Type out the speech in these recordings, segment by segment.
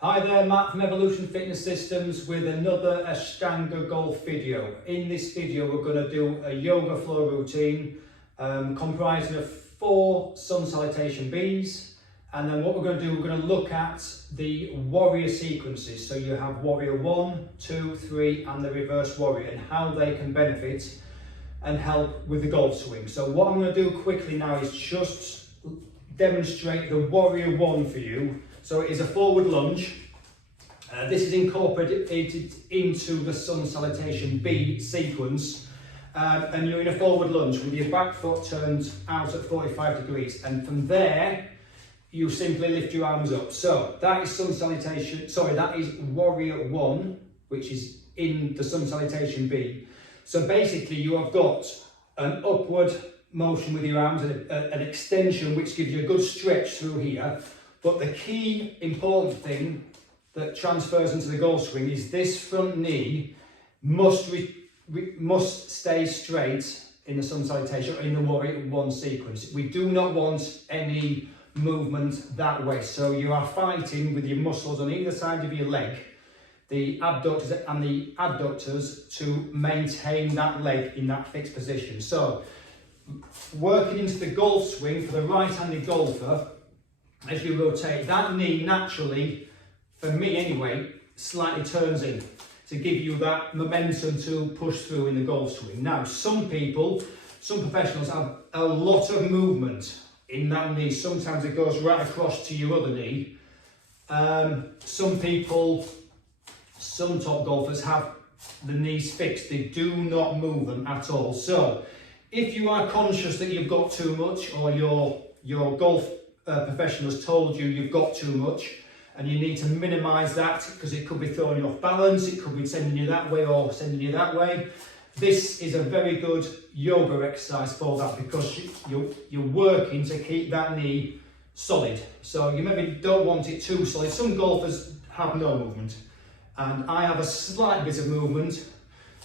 Hi there, Matt from Evolution Fitness Systems with another Ashtanga golf video. In this video we're going to do a yoga flow routine comprising of 4 sun salutation Bs, and then what we're going to do, we're going to look at the warrior sequences. So you have warrior 1, 2, 3 and the reverse warrior, and how they can benefit and help with the golf swing. So what I'm going to do quickly now is just demonstrate the warrior 1 for you. So it is a forward lunge. This is incorporated into the sun salutation B sequence, and you're in a forward lunge with your back foot turned out at 45 degrees, and from there you simply lift your arms up. So that is sun salutation, sorry, that is warrior 1, which is in the sun salutation B. So basically you have got an upward motion with your arms, an extension which gives you a good stretch through here. But the key important thing that transfers into the golf swing is this front knee must stay straight in the sun salutation, or in the warrior 1 sequence. We do not want any movement that way. So you are fighting with your muscles on either side of your leg, the abductors and the adductors, to maintain that leg in that fixed position. So working into the golf swing for the right-handed golfer, as you rotate, that knee naturally, for me anyway, slightly turns in to give you that momentum to push through in the golf swing. Now, some professionals have a lot of movement in that knee. Sometimes it goes right across to your other knee. Some top golfers have the knees fixed. They do not move them at all. So if you are conscious that you've got too much, or your golf professional has told you you've got too much and you need to minimize that because it could be throwing you off balance, it could be sending you that way or sending you that way, this is a very good yoga exercise for that, because you're working to keep that knee solid. So you maybe don't want it too solid. Some golfers have no movement and I have a slight bit of movement,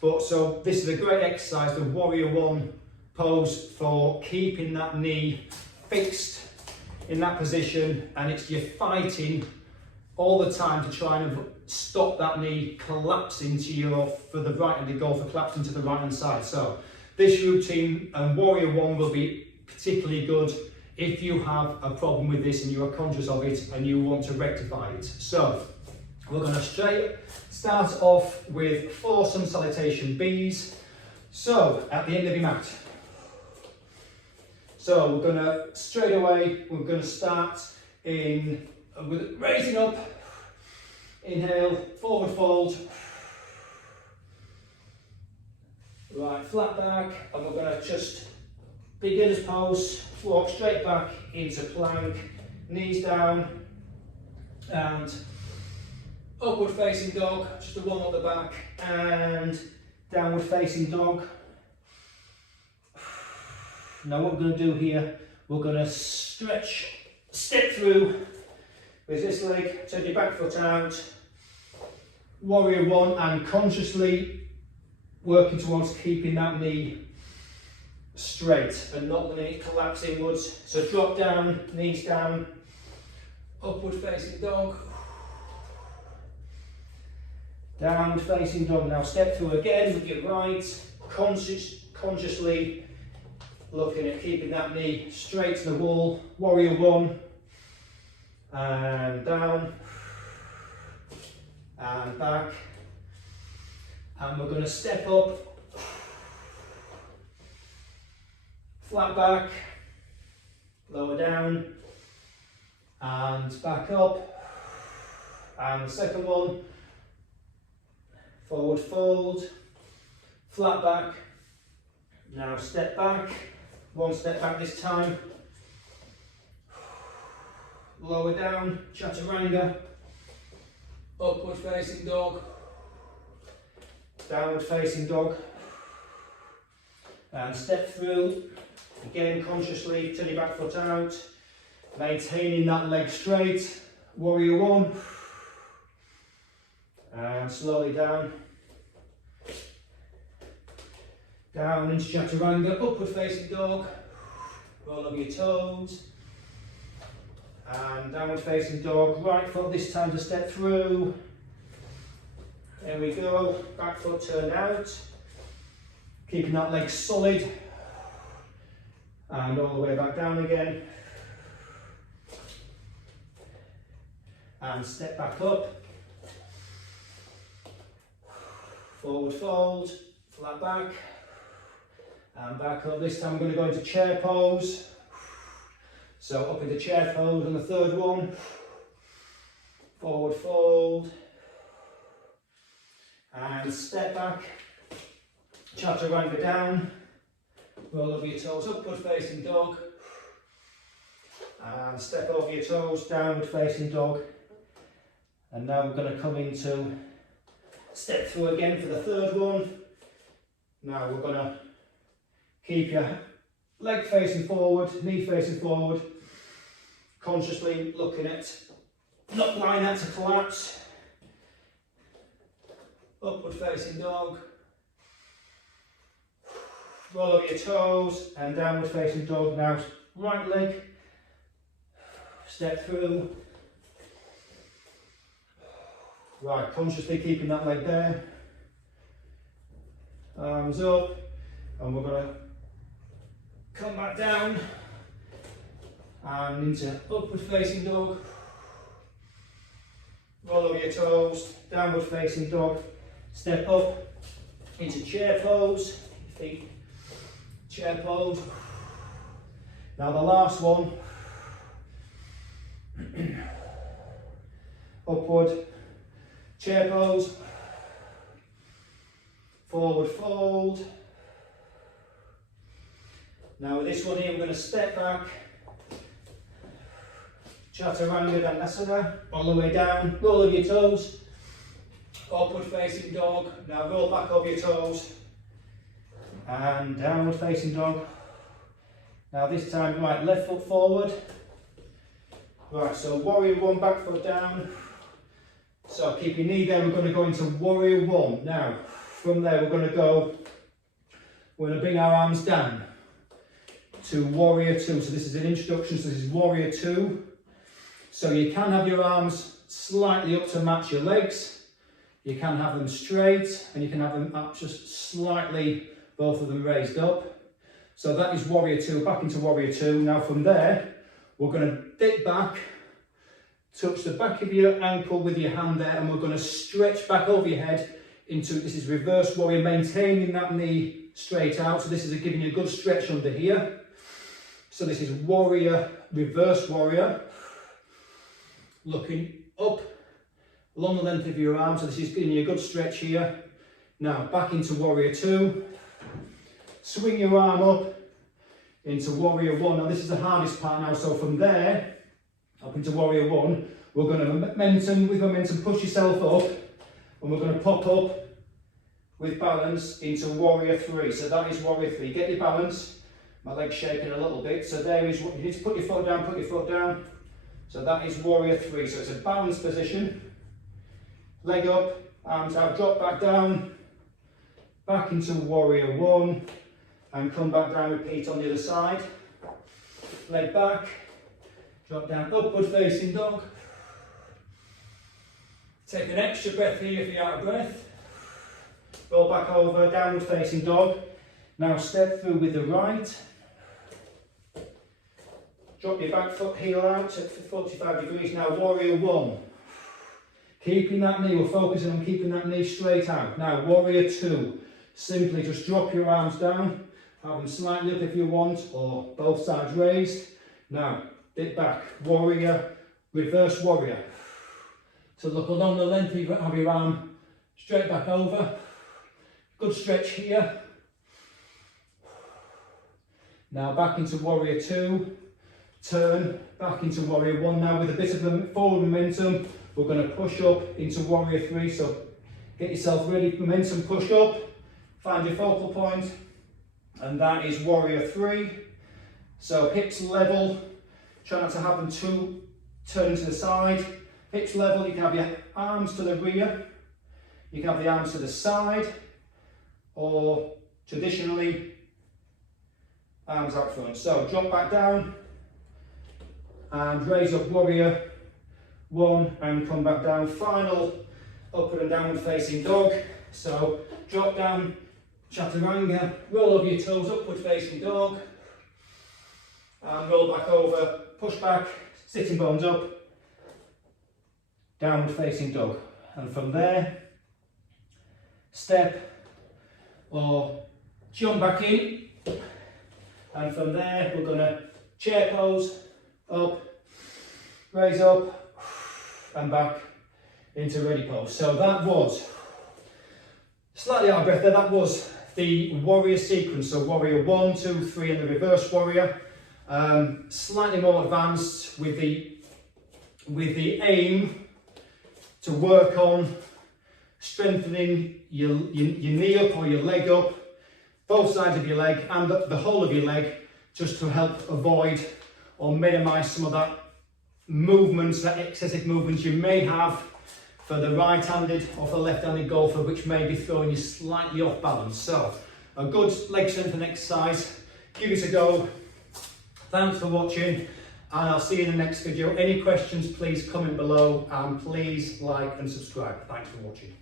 but so this is a great exercise, the warrior 1 pose, for keeping that knee fixed in that position, and you're fighting all the time to try and stop that knee collapsing for the right-handed golfer, collapsing to the right-hand side. So this routine and warrior 1 will be particularly good if you have a problem with this and you are conscious of it and you want to rectify it. So we're going to start off with 4 sun salutation Bs. So at the end of your mat. So we're going to start with raising up, inhale, forward fold, right, flat back, and we're going to just beginner's pose, walk straight back into plank, knees down, and upward facing dog, just a one up the back, and downward facing dog. Now what we're going to do here, we're going to step through with this leg, turn your back foot out, warrior 1, and consciously working towards keeping that knee straight and not letting it collapse inwards. So drop down, knees down, upward facing dog, downward facing dog. Now step through again with your right, consciously looking at keeping that knee straight to the wall, warrior 1, and down, and back, and we're going to step up, flat back, lower down, and back up, and the second one, forward fold, flat back, now step back, 1 step back this time, lower down, chaturanga, upward facing dog, downward facing dog, and step through, again consciously, turn your back foot out, maintaining that leg straight, warrior 1, and slowly down into chaturanga, upward facing dog, roll over your toes, And downward facing dog, right foot this time to step through. There we go, back foot turned out. Keeping that leg solid. And all the way back down again. And step back up. Forward fold, flat back. And back up. This time I'm going to go into chair pose. So up into chair pose on the third one. Forward fold. And step back. Chaturanga down. Roll over your toes, upward facing dog. And step over your toes, downward facing dog. And now we're going to come into step through again for the third one. Now we're going to keep your leg facing forward, knee facing forward. Consciously looking at, not lying out to collapse. Upward facing dog. Roll over your toes and downward facing dog. Now right leg, step through. Right, consciously keeping that leg there. Arms up, and we're going to come back down and into upward facing dog. Roll over your toes, downward facing dog. Step up into chair pose, feet, chair pose. Now the last one, upward, chair pose, forward fold. Now with this one here, we're going to step back, Chaturanga Dandasana, all the way down, roll over your toes, upward facing dog. Now roll back over your toes, and downward facing dog. Now this time, right, left foot forward. Right, so warrior one, back foot down. So keep your knee there, we're going to go into warrior one. Now, from there we're going to bring our arms down to warrior two. So this is an introduction, so this is warrior two. So you can have your arms slightly up to match your legs. You can have them straight, and you can have them up just slightly, both of them raised up. So that is warrior two, back into warrior two. Now from there, we're going to dip back, touch the back of your ankle with your hand there, and we're going to stretch back over your head into, this is reverse warrior, maintaining that knee straight out. So this is giving you a good stretch under here. So this is warrior, reverse warrior, looking up along the length of your arm. So this is giving you a good stretch here. Now back into warrior two. Swing your arm up into warrior one. Now this is the hardest part now. So from there, up into warrior one, we're going to with momentum push yourself up, and we're going to pop up with balance into warrior three. So that is warrior three. Get your balance. My leg's shaking a little bit. So there is what you need to put your foot down, put your foot down. So that is warrior three. So it's a balanced position. Leg up, arms out, drop back down, back into warrior one, and come back down, repeat on the other side. Leg back, drop down, upward facing dog. Take an extra breath here if you're out of breath. Roll back over, downward facing dog. Now step through with the right. Drop your back foot heel out at 45 degrees. Now warrior one. Keeping that knee, we're focusing on keeping that knee straight out. Now warrior two. Simply just drop your arms down. Have them slightly up if you want, or both sides raised. Now dip back. Warrior, reverse warrior. So look along the length of your arm, straight back over. Good stretch here. Now back into warrior two. Turn back into warrior one. Now with a bit of forward momentum, we're going to push up into warrior three. So get yourself ready, momentum, push up, find your focal point, and that is warrior three. So hips level, try not to have them too turn to the side. Hips level, you can have your arms to the rear, you can have the arms to the side, or traditionally, arms out front. So drop back down, and raise up warrior 1 and come back down. Final upward and downward facing dog. So drop down, chaturanga, roll over your toes, upward facing dog, and roll back over, push back, sitting bones up, downward facing dog. And from there, step or jump back in, and from there we're going to chair pose, up, raise up, and back into ready pose. So that was slightly out of breath there. That was the warrior sequence. So warrior 1, 2, 3 and the reverse warrior. Slightly more advanced with the aim to work on strengthening your knee up or your leg up, both sides of your leg and the whole of your leg, just to help avoid or minimize some of that movements, that excessive movements you may have for the right-handed or for left-handed golfer, which may be throwing you slightly off balance. So a good leg strengthening exercise. Give it a go. Thanks for watching, and I'll see you in the next video. Any questions, please comment below, and please like and subscribe. Thanks for watching.